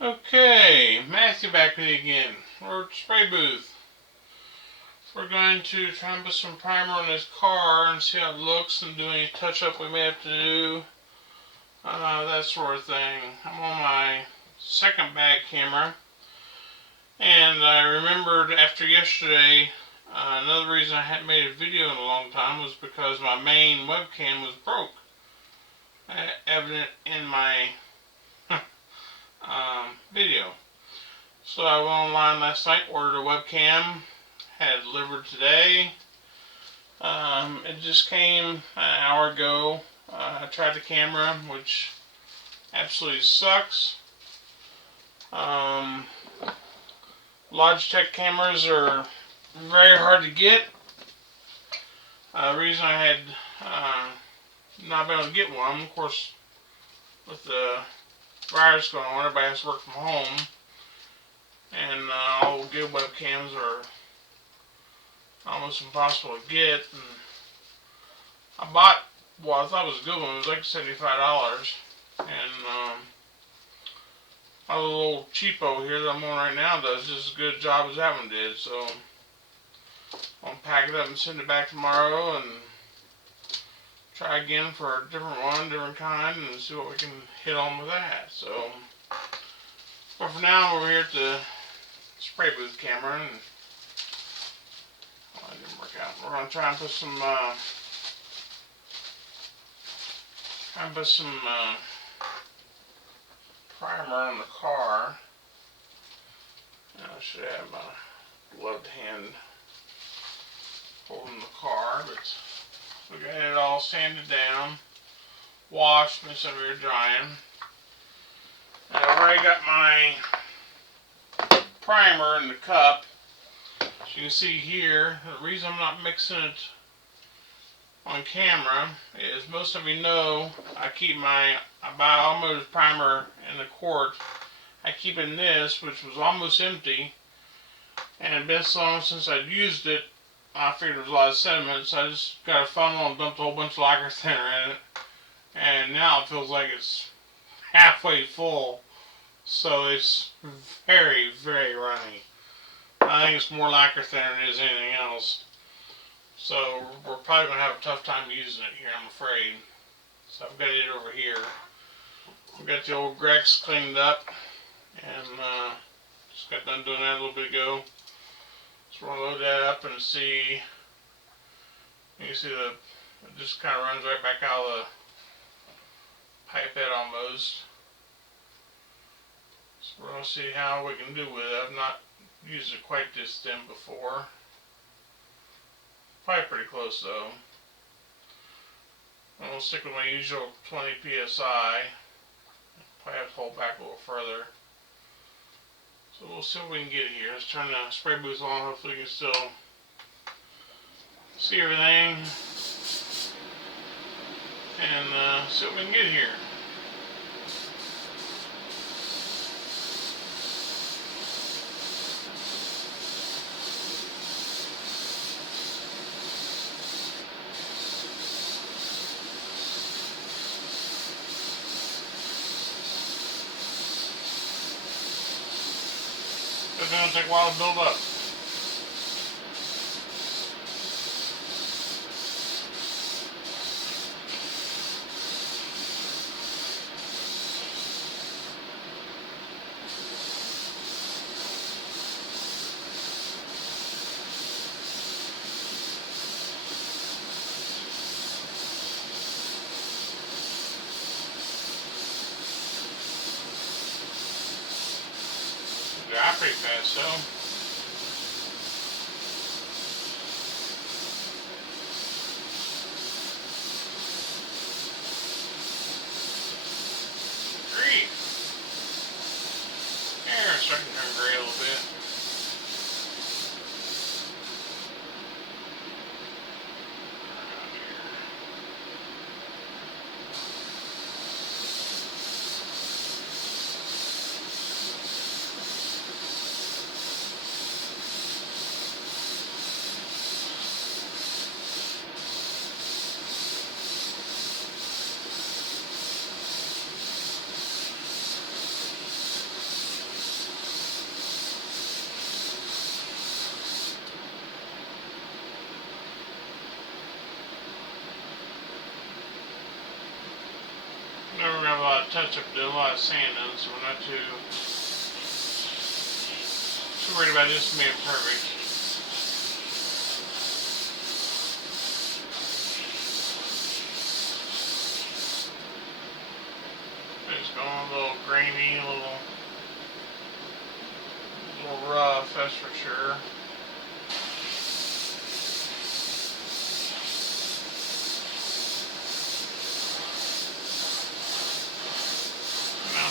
Okay, Matthew back with you again. We're at the spray booth. We're going to try and put some primer on this car and see how it looks and do any touch up we may have to do. That sort of thing. I'm on my second bag camera. And I remembered after yesterday, another reason I hadn't made a video in a long time was because my main webcam was broke. Evident in my video. So I went online last night, ordered a webcam, had it delivered today. It just came an hour ago. I tried the camera, which absolutely sucks. Logitech cameras are very hard to get. The reason I had not been able to get one, of course, with the virus going on, everybody has to work from home, and all good webcams are almost impossible to get. And I bought, well, I thought it was a good one. It was like $75, and a little cheapo here that I'm on right now does just as good a job as that one did. So I'll pack it up and send it back tomorrow and try again for a different one, different kind, and see what we can hit on with that. So, but for now, we're here at the spray booth camera, and well, it didn't work out. We're gonna try and put some primer on the car. I should have my gloved hand holding the car, but we got it all sanded down, washed, and it's over here drying. And I've already got my primer in the cup. As you can see here, the reason I'm not mixing it on camera is most of you know I buy almost primer in the quart. I keep in this, which was almost empty, and it had been so long since I'd used it, I figured there was a lot of sediment, so I just got a funnel and dumped a whole bunch of lacquer thinner in it, and now it feels like it's halfway full, so it's very, very runny. I think it's more lacquer thinner than it is anything else. So we're probably going to have a tough time using it here, I'm afraid. So I've got it over here. We've got the old Grex cleaned up, and just got done doing that a little bit ago. So we're going to load that up and see. You can see it just kind of runs right back out of the pipe head almost. So we're going to see how we can do with it. I've not used it quite this thin before. Probably pretty close though. I'm going to stick with my usual 20 psi. Probably have to hold back a little further. So we'll see what we can get here. Let's turn the spray booth on. Hopefully we can still see everything. And see what we can get here. It's going to take a while to build up. Dry pretty fast though. Grief. Here, it's starting to turn gray a little bit. touch-up, did a lot of sanding, so we're not too worried about this being perfect. It's going a little grainy, a little rough, that's for sure.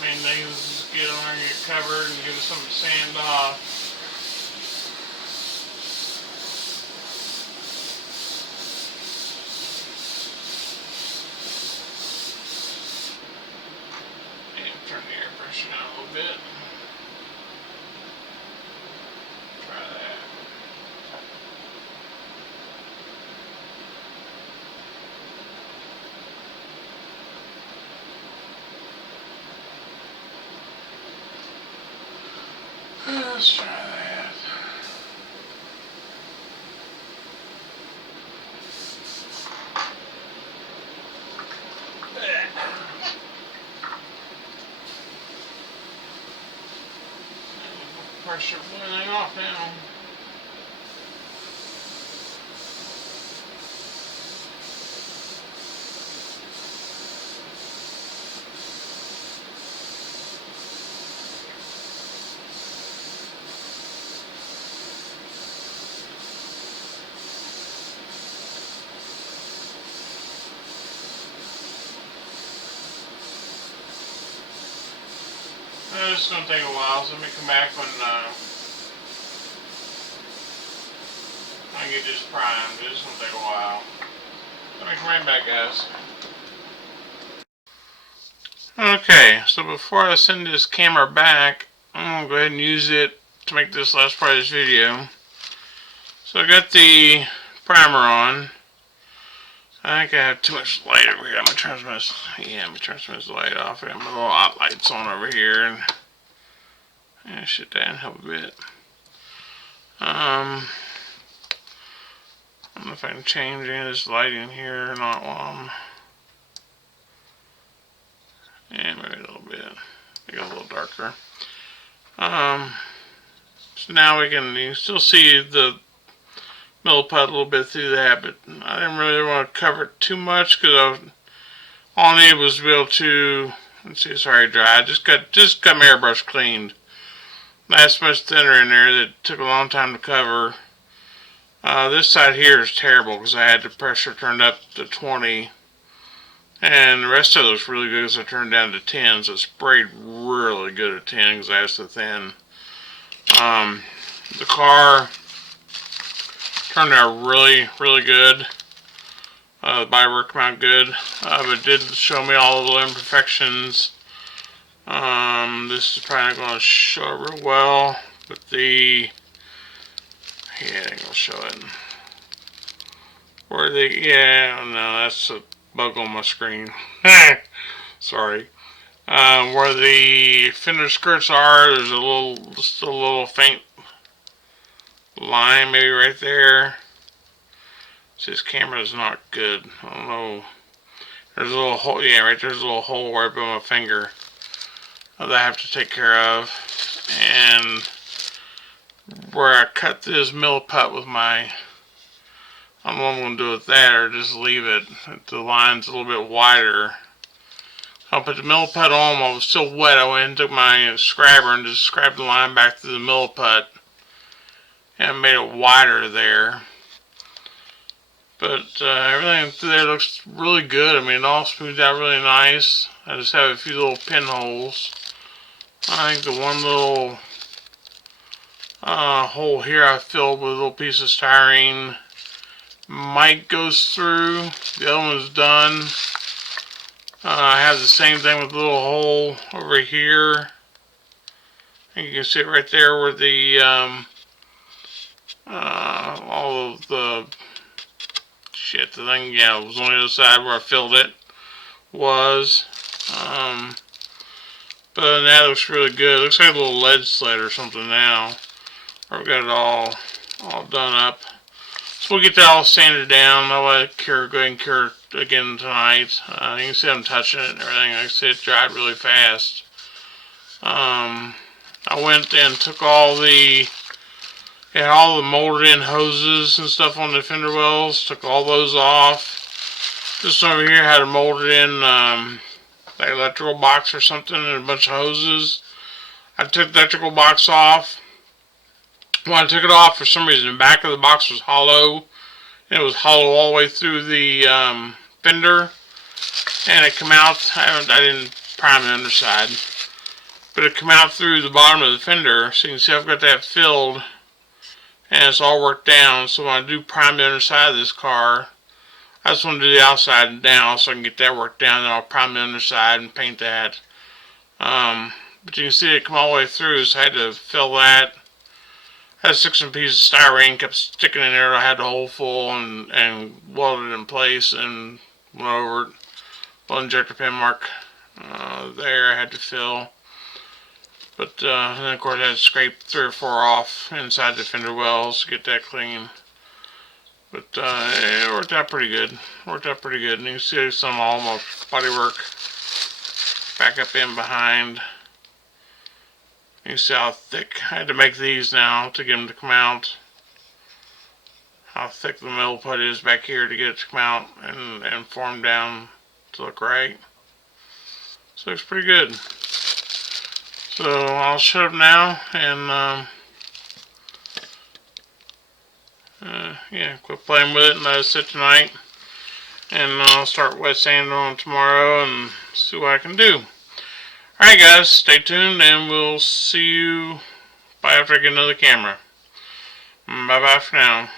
Main thing is just get on there, get covered, and give it something to sand off. And turn the air pressure down a little bit. Try that. Let's try that. Pressure blowing off now. It's going to take a while, so let me come back when I get this primed. It's going to take a while. Let me come right back, guys. Okay, so before I send this camera back, I'm going to go ahead and use it to make this last part of this video. So I got the primer on. I think I have too much light over here. I'm going to turn some of this light off. I got my little hot lights on over here. And shit, that help a bit. I don't know if I can change any of this lighting here or not while maybe a little bit. Make it a little darker. So now you can still see the milliput a little bit through that, but I didn't really want to cover it too much because all I needed was to be able to, let's see, it's already dry. I just got my airbrush cleaned. That's much thinner in there that took a long time to cover. This side here is terrible because I had the pressure turned up to 20. And the rest of it was really good because I turned down to 10. So it sprayed really good at 10 because I was so thin. The car turned out really, really good. The body work came out good. But it did show me all the little imperfections. This is probably not going to show it real well, but yeah, it ain't going to show it. Yeah, no, that's a bug on my screen. Sorry. Where the fender skirts are, there's just a little faint line maybe right there. See, this camera is not good. I don't know. There's a little hole, yeah, right there's a little hole right by my finger that I have to take care of. And where I cut this milliput with my, I don't know what I'm going to do with that, or just leave it. The line's a little bit wider. I'll put the milliput on while it was still wet. I went and took my scrabber and just scrapped the line back to the milliput and made it wider there. But everything through there looks really good. I mean, it all smoothed out really nice. I just have a few little pinholes. I think the one little hole here I filled with a little piece of styrene might goes through. The other one's done. I have the same thing with a little hole over here. And you can see it right there where the all of the shit, the thing, yeah, it was on the other side where I filled it was. But that looks really good. It looks like a little lead sled or something now. I've got it all done up. So we'll get that all sanded down. I'll let it cure, go ahead and cure again tonight. You can see I'm touching it and everything. Like I said, it dried really fast. I went and took all the molded in hoses and stuff on the fender wells. Took all those off. This one over here had a molded in like electrical box or something and a bunch of hoses. I took the electrical box off. When I took it off, for some reason the back of the box was hollow. And it was hollow all the way through the fender. And it came out, I didn't prime the underside, but it came out through the bottom of the fender. So you can see I've got that filled and it's all worked down. So when I do prime the underside of this car, I just want to do the outside now so I can get that worked down. Then I'll prime the underside and paint that. But you can see it come all the way through, so I had to fill that. I had 6 pieces of styrene kept sticking in there. I had the hole full and welded it in place and went over it. Well, injector pin mark there I had to fill. But then of course I had to scrape 3 or 4 off inside the fender wells to get that clean. But it worked out pretty good. And you can see some of all my body work back up in behind. You can see how thick. I had to make these now to get them to come out. How thick the metal put is back here to get it to come out and form down to look right. So it looks pretty good. So I'll shut up now and yeah, quit playing with it and let it sit tonight. And I'll start wet sanding on tomorrow and see what I can do. Alright guys, stay tuned and we'll see you after I get another camera. Bye bye for now.